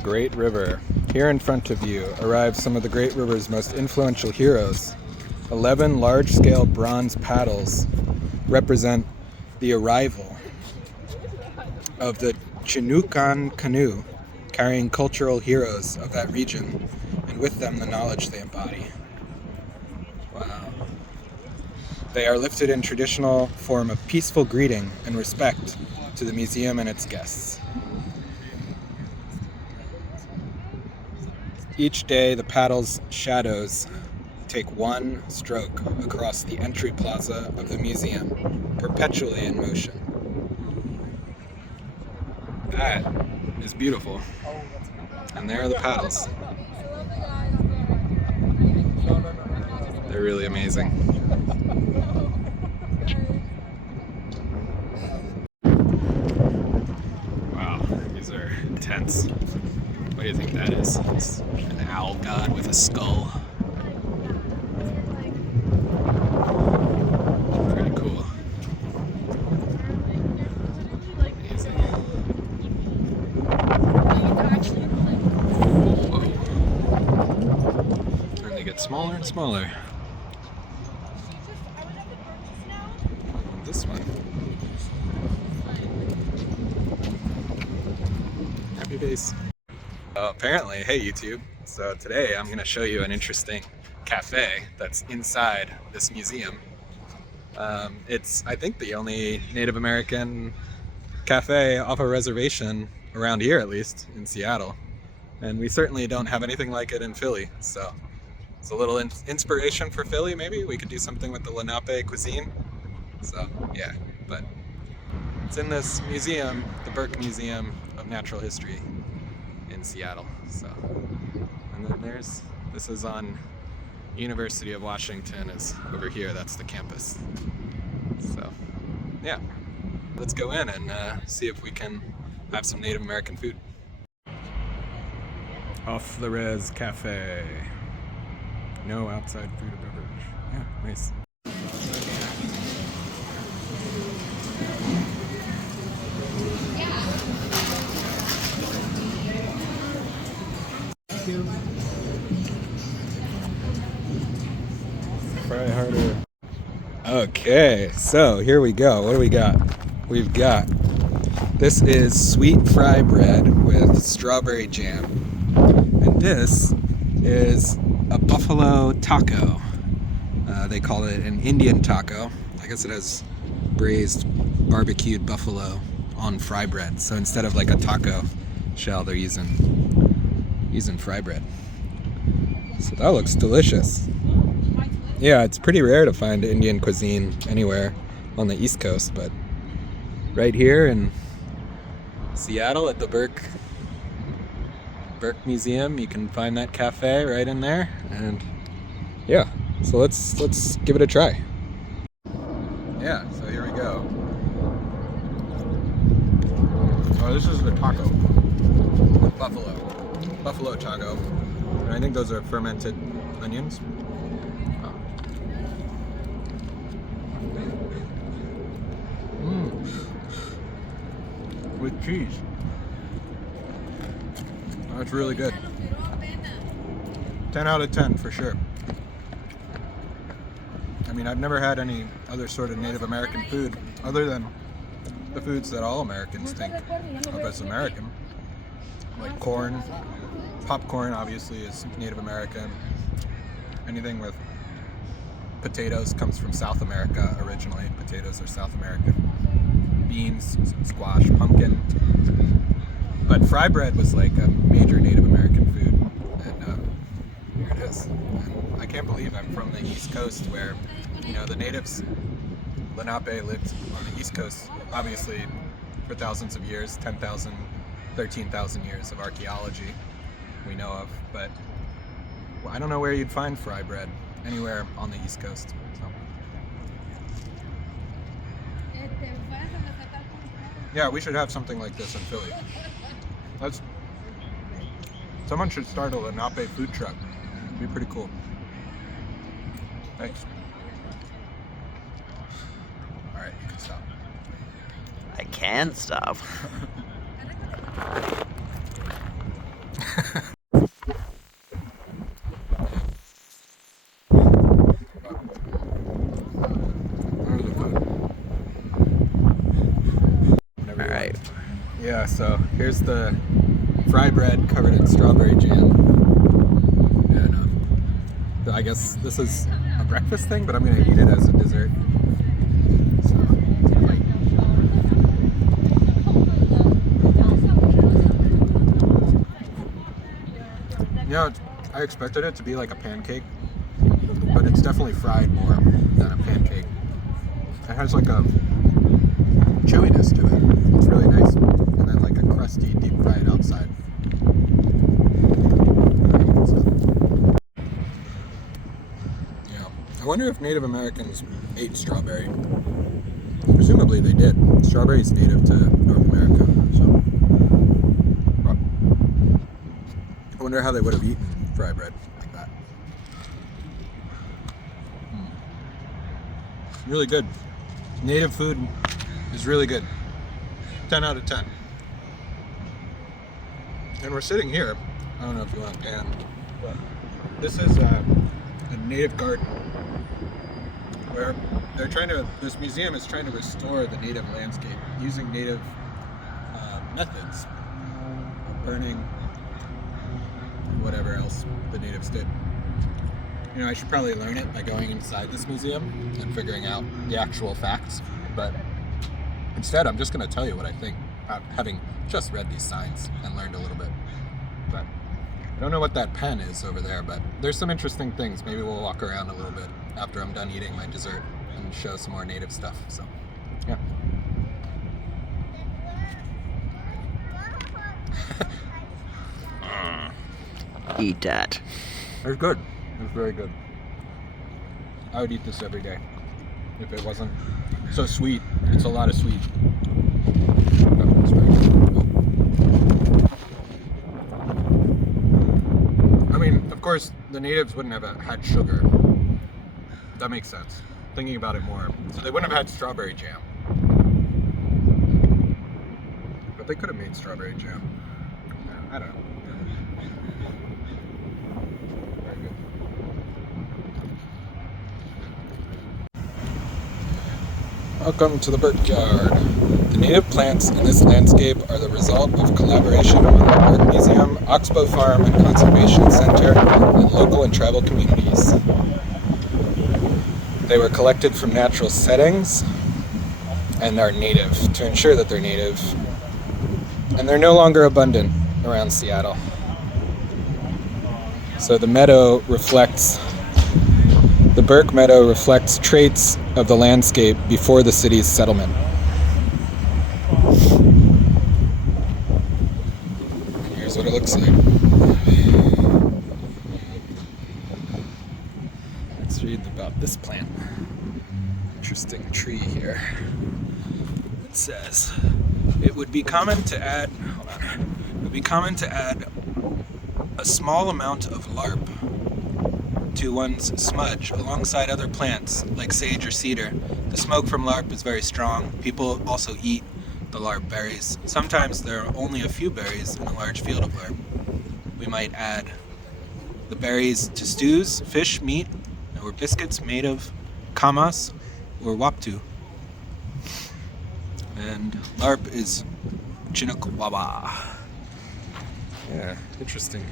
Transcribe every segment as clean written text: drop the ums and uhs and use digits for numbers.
great river. Here in front of you arrive some of the great river's most influential heroes. 11 large-scale bronze paddles represent the arrival of the Chinookan canoe, carrying cultural heroes of that region, and with them the knowledge they embody. Wow. They are lifted in traditional form of peaceful greeting and respect to the museum and its guests. Each day, the paddle's shadows take one stroke across the entry plaza of the museum, perpetually in motion. That is beautiful. And there are the paddles. They're really amazing. Wow, these are intense. What do you think that is? It's an owl god with a skull. Pretty cool. Amazing. Whoa. And they get smaller and smaller. This one. Happy face. Apparently, hey YouTube, so today I'm going to show you an interesting cafe that's inside this museum. It's, I think, the only Native American cafe off a reservation around here, at least, in Seattle. And we certainly don't have anything like it in Philly, so it's a little inspiration for Philly, maybe? We could do something with the Lenape cuisine. So, yeah, but it's in this museum, the Burke Museum of Natural History in Seattle. So, and then this is on University of Washington is over here. That's the campus. So, yeah, let's go in and see if we can have some Native American food. Off the Rez Cafe. No outside food or beverage. Yeah, nice. Try harder. Okay, so here we go. What do we got? We've got, this is sweet fry bread with strawberry jam. And this is a buffalo taco. They call it an Indian taco. I guess it has braised barbecued buffalo on fry bread. So instead of like a taco shell, they're using fry bread. So that looks delicious. Yeah, it's pretty rare to find Indian cuisine anywhere on the East Coast, but right here in Seattle at the Burke Museum, you can find that cafe right in there. And yeah, so let's give it a try. Yeah, so here we go. Oh, this is the taco. Buffalo taco. And I think those are fermented onions. With cheese. That's really good. 10 out of 10 for sure. I mean, I've never had any other sort of Native American food other than the foods that all Americans think of as American. Like corn, popcorn obviously is Native American. Anything with potatoes comes from South America originally. Potatoes are South American. Beans, squash, pumpkin. But fry bread was like a major Native American food. And here it is. And I can't believe I'm from the East Coast where, you know, the natives, Lenape, lived on the East Coast, obviously, for thousands of years, 10,000, 13,000 years of archaeology we know of. But well, I don't know where you'd find fry bread anywhere on the East Coast. So. Yeah, we should have something like this in Philly. Someone should start a Lenape food truck. It'd be pretty cool. Thanks. All right, you can stop. I can stop. Alright. Yeah, so here's the fry bread covered in strawberry jam. And I guess this is a breakfast thing, but I'm going to eat it as a dessert. So, like, yeah, I expected it to be like a pancake, but it's definitely fried more than a pancake. It has like a chewiness to it. It's really nice. And then like a crusty, deep fried outside. Yeah. I wonder if Native Americans ate strawberry. Presumably they did. Strawberry is native to North America, so I wonder how they would have eaten fry bread like that. Really good. Native food is really good. 10 out of 10. And we're sitting here. I don't know if you want to pan, but this is a native garden where this museum is trying to restore the native landscape using native methods of burning and whatever else the natives did. You know, I should probably learn it by going inside this museum and figuring out the actual facts, but instead I'm just going to tell you what I think, having just read these signs and learned a little bit. But I don't know what that pen is over there, but there's some interesting things. Maybe we'll walk around a little bit after I'm done eating my dessert and show some more native stuff. So, yeah. Eat that. It's good. It's very good. I would eat this every day if it wasn't so sweet. It's a lot of sweet. Oh, it's very good. I mean, of course, the natives wouldn't have had sugar. That makes sense. Thinking about it more. So they wouldn't have had strawberry jam. But they could have made strawberry jam. I don't know. Welcome to the Birkyard. The native plants in this landscape are the result of collaboration with the Park Museum, Oxbow Farm and Conservation Center, and local and tribal communities. They were collected from natural settings and are native, to ensure that they're native. And they're no longer abundant around Seattle. So the Burke Meadow reflects traits of the landscape before the city's settlement. Here's what it looks like. Let's read about this plant. Interesting tree here. It says, it would be common to add a small amount of larp to one's smudge alongside other plants like sage or cedar. The smoke from larp is very strong. People also eat the larp berries. Sometimes there are only a few berries in a large field of larp. We might add the berries to stews, fish, meat, or biscuits made of kamas or waptu. And larp is Chinook-wawa. Yeah, interesting.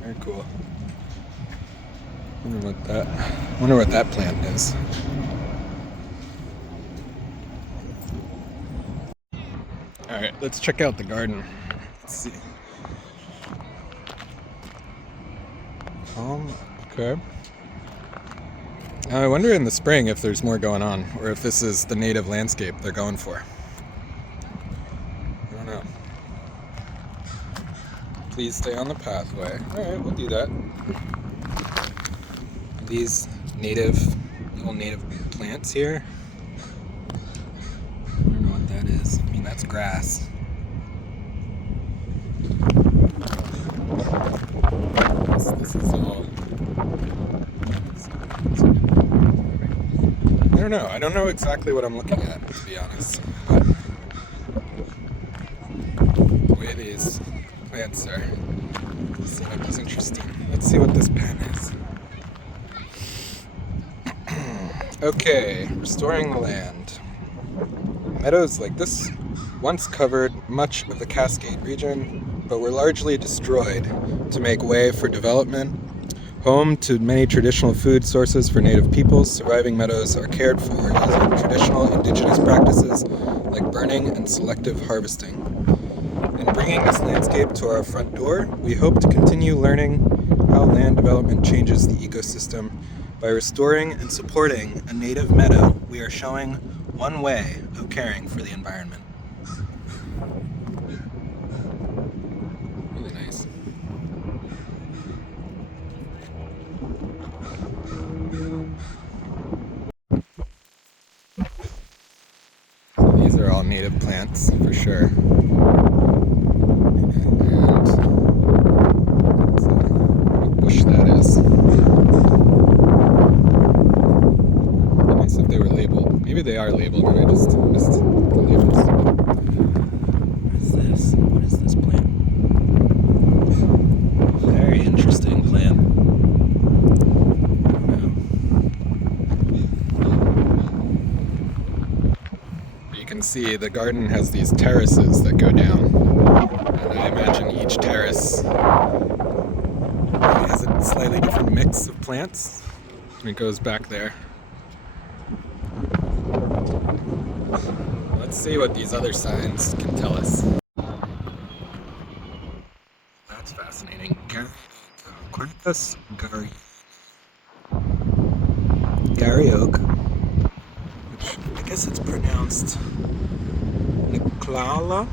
Very cool. Wonder what that plant is. Alright, let's check out the garden. Let's see. Okay. I wonder in the spring if there's more going on, or if this is the native landscape they're going for. I don't know. Please stay on the pathway. Alright, we'll do that. These little native plants here. I don't know what that is. I mean, that's grass. This is all... I don't know exactly what I'm looking at, to be honest. But plants are set up is interesting. Let's see what this pen is. Okay, restoring the land. Meadows like this once covered much of the Cascade region, but were largely destroyed to make way for development. Home to many traditional food sources for native peoples, surviving meadows are cared for using traditional indigenous practices like burning and selective harvesting. In bringing this landscape to our front door, we hope to continue learning how land development changes the ecosystem. By restoring and supporting a native meadow, we are showing one way of caring for the environment. Really nice. So these are all native plants for sure. And so what bush that is. It'd be nice if they were labeled. Maybe they are labeled and I just missed the labels. What is this? What is this plant? Very interesting plant. You can see the garden has these terraces that go down. And I imagine each terrace has a slightly different mix of plants. And it goes back there. Let's see what these other signs can tell us. That's fascinating. Quercus Gary oak, which I guess it's pronounced Niclala.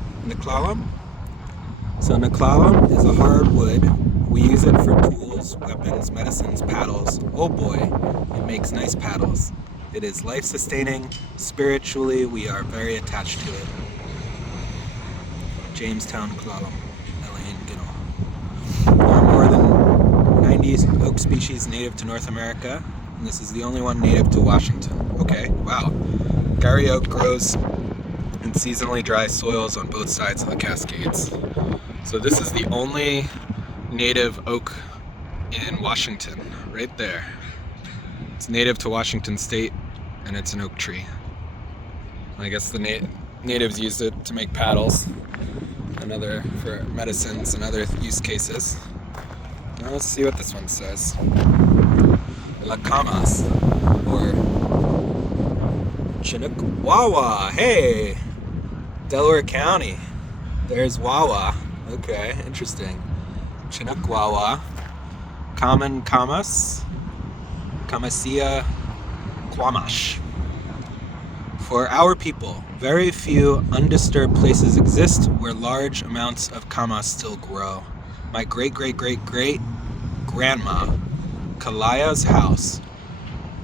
So Niclala is a hardwood. We use it for tools, weapons, medicines, paddles. Oh boy, it makes nice paddles. It is life-sustaining. Spiritually, we are very attached to it. Jamestown Clallam, Elaine Giddle. There are more than 90 oak species native to North America, and this is the only one native to Washington. Okay, wow. Gary oak grows in seasonally dry soils on both sides of the Cascades. So this is the only native oak in Washington, right there. It's native to Washington State, and it's an oak tree. I guess the natives used it to make paddles, another for medicines and other use cases. Now let's see what this one says. La Camas, or Chinook Wawa. Hey, Delaware County. There's Wawa. Okay, interesting. Chinook Wawa. Common Camas. Camasia Quamash. For our people, very few undisturbed places exist where large amounts of camas still grow. My great-great-great-grandma, Kalaya's house,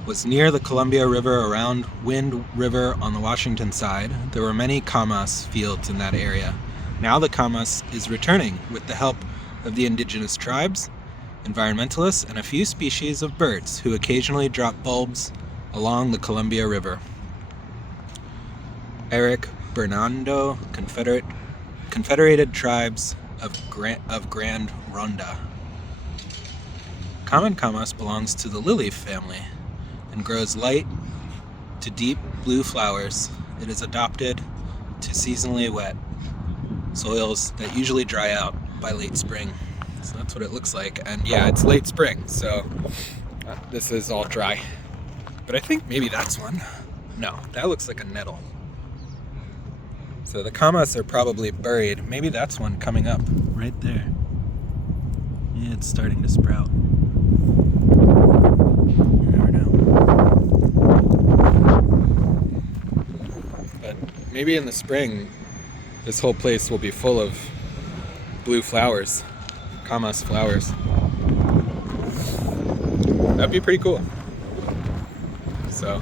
was near the Columbia River around Wind River on the Washington side. There were many camas fields in that area. Now the camas is returning with the help of the indigenous tribes, environmentalists, and a few species of birds who occasionally drop bulbs along the Columbia River. Eric Bernardo, Confederated Tribes of Grand Ronda. Common camas belongs to the lily family and grows light to deep blue flowers. It is adopted to seasonally wet soils that usually dry out by late spring. So that's what it looks like. And yeah, it's late spring, so this is all dry. But I think maybe that's one. No, that looks like a nettle. So the camas are probably buried. Maybe that's one coming up right there. Yeah, it's starting to sprout. You never know. But maybe in the spring, this whole place will be full of blue flowers. Camas flowers. That'd be pretty cool. So,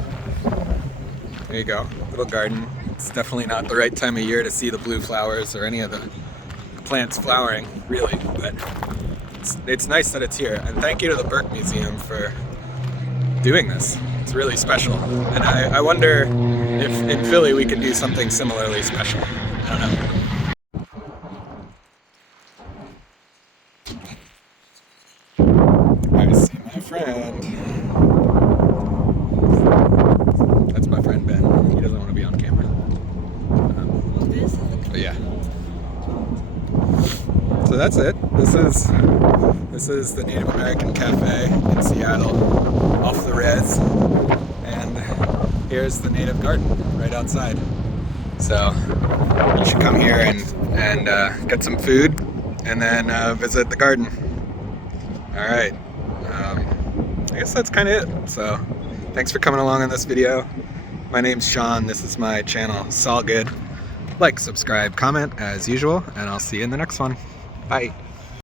there you go. Little garden. It's definitely not the right time of year to see the blue flowers or any of the plants flowering, really, but it's nice that it's here. And thank you to the Burke Museum for doing this. It's really special. And I wonder if in Philly we could do something similarly special. I don't know. But yeah. So that's it. This is the Native American Cafe in Seattle, off the Rez, and here's the native garden right outside. So you should come here and get some food, and then visit the garden. All right. I guess that's kind of it. So thanks for coming along on this video. My name's Sean. This is my channel, Salt Good. Like, subscribe, comment as usual, and I'll see you in the next one. Bye.